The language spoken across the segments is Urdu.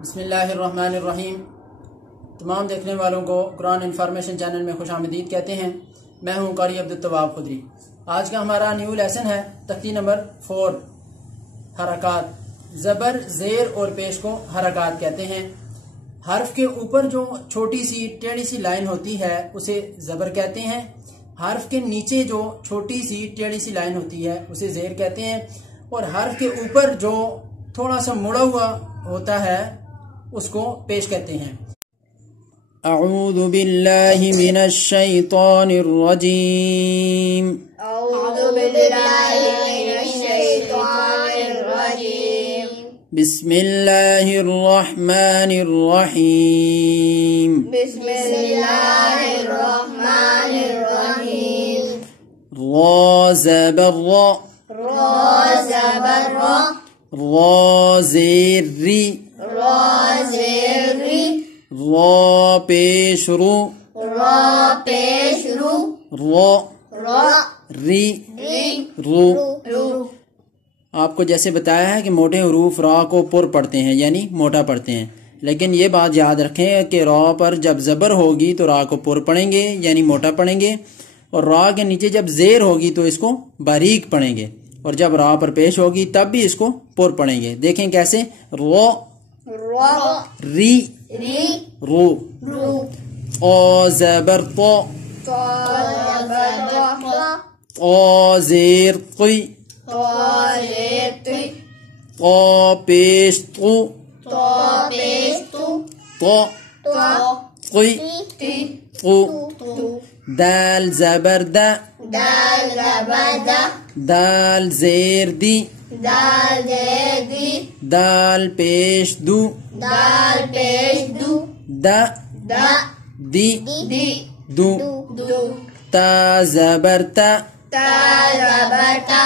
بسم اللہ الرحمن الرحیم۔ تمام دیکھنے والوں کو قرآن انفارمیشن چینل میں خوش آمدید کہتے ہیں۔ میں ہوں قاری عبدالتواب خدری۔ آج کا ہمارا نیو لیسن ہے تختی نمبر 4، حرکات۔ زبر، زیر اور پیش کو حرکات کہتے ہیں۔ حرف کے اوپر جو چھوٹی سی ٹیڑھی سی لائن ہوتی ہے اسے زبر کہتے ہیں۔ حرف کے نیچے جو چھوٹی سی ٹیڑھی سی لائن ہوتی ہے اسے زیر کہتے ہیں، اور حرف کے اوپر جو تھوڑا سا مڑا ہوا ہوتا ہے اس کو پیش کہتے ہیں۔ اعوذ باللہ من الشیطان الرجیم۔ اعوذ باللہ من الشیطان الرجیم۔ بسم اللہ الرحمن الرحیم۔ بسم اللہ الرحمن الرحیم۔ را زبر را، را زبر را، را زیر ری، را زیر ری، را پیش رو، را پیش رو، را را ری ری رو۔ رو۔ آپ کو جیسے بتایا ہے کہ موٹے حروف را کو پر پڑھتے ہیں یعنی موٹا پڑھتے ہیں، لیکن یہ بات یاد رکھیں کہ را پر جب زبر ہوگی تو را کو پر پڑھیں گے یعنی موٹا پڑھیں گے، اور را کے نیچے جب زیر ہوگی تو اس کو باریک پڑھیں گے، اور جب را پر پیش ہوگی تب بھی اس کو پر پڑھیں گے۔ دیکھیں کیسے، رو را ری ری رو، رو، او زبر تو، تا زبر تا، او زیر قی، تا زیر تی، او پیش تو، تا پیش تو، تو تا قی تی، تو، تو، دال زبر دا، دال زبر دا، دال زیر دی، دال زیر دی، دال پیش دو، دال پیش دو، دا دا دی دی، دو، دو، تا زبر تا، تا زبر تا،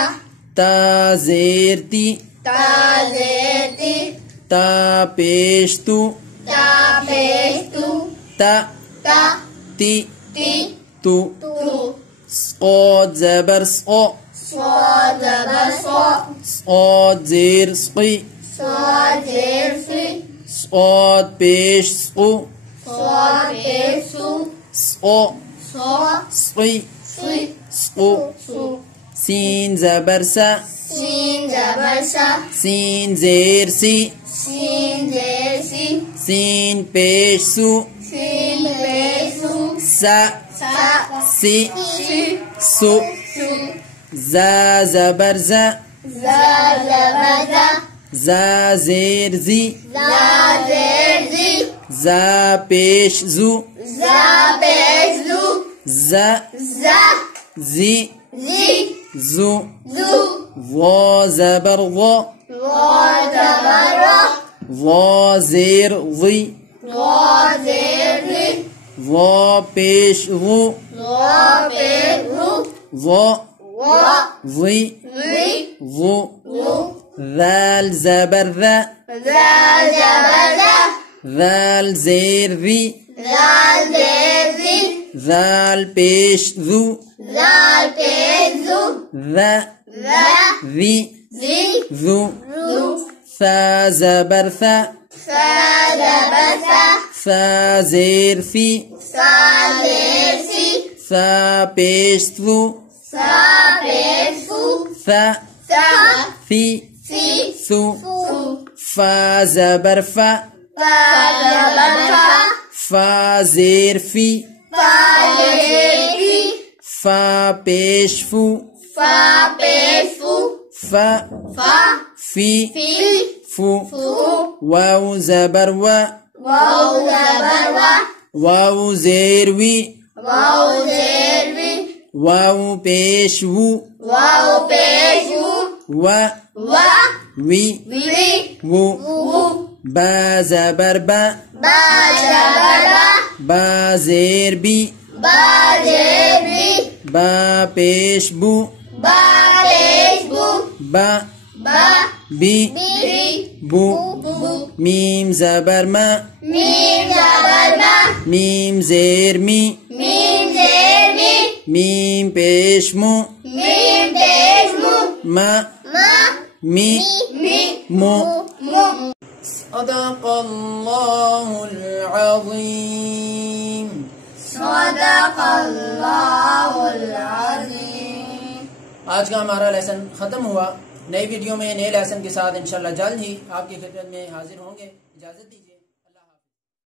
تا زیر تی، تا زیر تی، تا پیش تو، تا پیش تو، تا تا تی تی، تو، تو، صاد زبر سو، صاد زبر صا، صاد زیر سقی، صاد زیر سی، صاد پیش سقو، صاد پیش سو، سقو صا سقی سی، سقو، سو، سین زبر سا، سین زبر سا، سین زیر سی، سین زیر سی، سین پیش سو، سین پیش سو، سا سا سی سی، سو، سو، زا زبر زا، زا زبر زا، زا زیر زی، زا زیر زی، زا پیش زو، زا پیش زو، زا زا زی زی، زو، زو، وا زبر وا، وا زبر را، وا زیر وی، وا زیر ری، وا پیش وو، وا پیش رو، وا وا وی ری، وو، رو، ذال زبر ذا، زا زبر زا، ذال زیر ری، زال زیر ری، ذال پیش ذو، زال پیش زو، ذا زا ذی زی، ذو، رو، ثا زبر ثا، سا زبر سا، ثا زیر ثی، سا زیر سی، ثا پیش ثو، سا پیش سو، ثا سا ثی سی، ثو، سو، فا زبر فا، فا زبر فا، فا زیر فی، فا زیر فی، فا پیش فو، فا پیش فو، فا فا فی فی، فو، فو، واو زبر وا، واو زبر وا، واو زیر وی، واو زیر وی، واو پیش وو، واو پیش وو، وا وا وی وی، وو، وو، با زبر با، با زبر با، با زیر بی، با زیر بی، با پیش بو، با پیش بو، با با بی بی، بو، بو، میم زبر ما، میم زبر ما، میم زیر می، میم زیر می، میم پیش مو، میم پیش مو، ما ما می می مو، مو صدق اللہ العظیم. صدق اللہ العظیم. آج کا ہمارا لیسن ختم ہوا. نئی ویڈیو میں نئے لیسن کے ساتھ انشاءاللہ جلد ہی آپ کی خدمت میں حاضر ہوں گے. اجازت دیجیے.